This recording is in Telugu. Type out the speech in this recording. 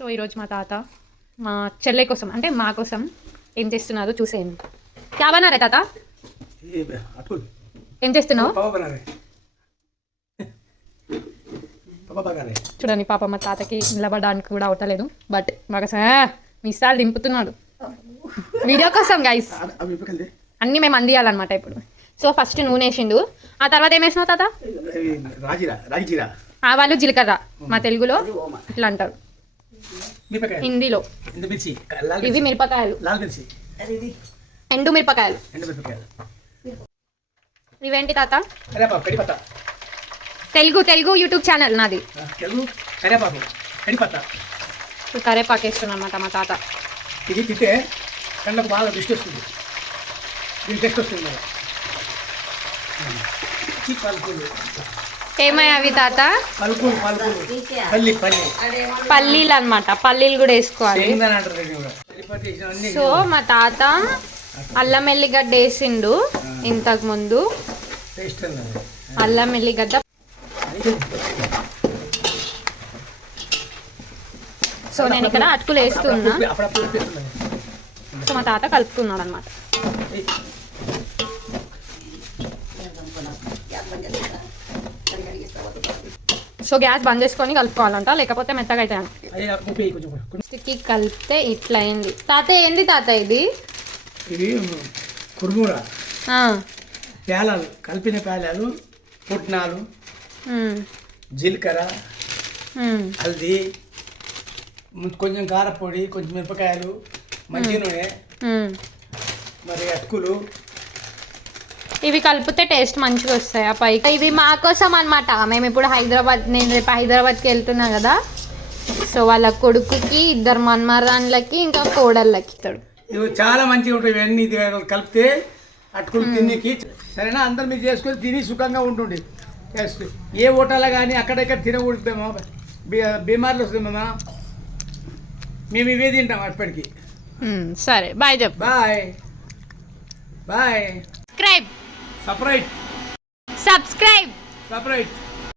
సో ఈరోజు మా తాత మా చెల్లె కోసం అంటే మా కోసం ఏం చేస్తున్నారో చూసేయండి. క్యా బనా రే తాత? ఏం చేస్తున్నావు? చూడండి పాప మా తాతకి నిలబడడానికి కూడా అవటలేదు. బట్ మాకు మిసాలు దింపుతున్నాడు వీడియో కోసం గైస్. అన్నీ మేము అందియాలన్నమాట ఇప్పుడు. సో ఫస్ట్ నూనె వేసిండు, ఆ తర్వాత ఏం వేసినావు తాత? ఆవాలు జీలకర్ర, మా తెలుగులో ఇట్లా అంటారు, హిందీలో ఇవి మిరపకాయలు, ఎండు మిరపకాయలు. ఇవేంటి తాత? తెలుగు యూట్యూబ్ ఛానల్ నాది. కరేపాకు వేస్తున్నాను అనమాట మా తాత. ఇది తింటే కళ్ళకు బాగా దృష్టి వస్తుంది, దీని టెస్ట్ వస్తుంది. ఏమయ్య అవి తాత? పల్లీలు అనమాట, పల్లీలు కూడా వేసుకోవాలి. సో మా తాత అల్లం ఎల్లిగడ్డ వేసిండు ఇంతకు ముందు. అల్లం ఎల్లిగడ్డ సో నేను ఇక్కడ అటుకులు వేస్తున్నా. సో మా తాత కలుపుతున్నాడు అనమాట. సో గ్యాస్ బంద్ చేసుకొని కలుపుకోవాలంట, లేకపోతే మెత్తగా అవుతాయి. కలిపితే ఇట్లా అయింది. తాత ఏంది తాత ఇది? ఇది కుర్మూర పేలాలు, కలిపిన పేలాలు, పుట్నాలు, జీలకర్ర, హల్దీ, కొంచెం కారపొడి, కొంచెం మిరపకాయలు, మంచి నూనె, మరి అటుకులు, ఇవి కలిపితే టేస్ట్ మంచిగా వస్తాయి ఆ పైకి. ఇది మా కోసం అనమాట. మేము ఇప్పుడు నేను రేపు హైదరాబాద్కి వెళ్తున్నా కదా. సో వాళ్ళ కొడుకుకి, 2 మన్మరాన్లకి, ఇంకా కోడళ్ళకి ఇస్తాడు. ఇవి చాలా మంచిగా ఉంటాయి. ఇవన్నీ కలిపితే అటుకులు తినికి. సరేనా? అందరు మీరు చేసుకొని తిని సుఖంగా ఉంటుండే. ఏ హోటల్లో కానీ అక్కడెక్కడ తినకూడదు, బీమార్లు వస్తుందమ్మా. మేము ఇవే తింటాం అప్పటికి. సరే బాయ్ చెప్పు. Bye bye. సబ్స్క్రైబ్.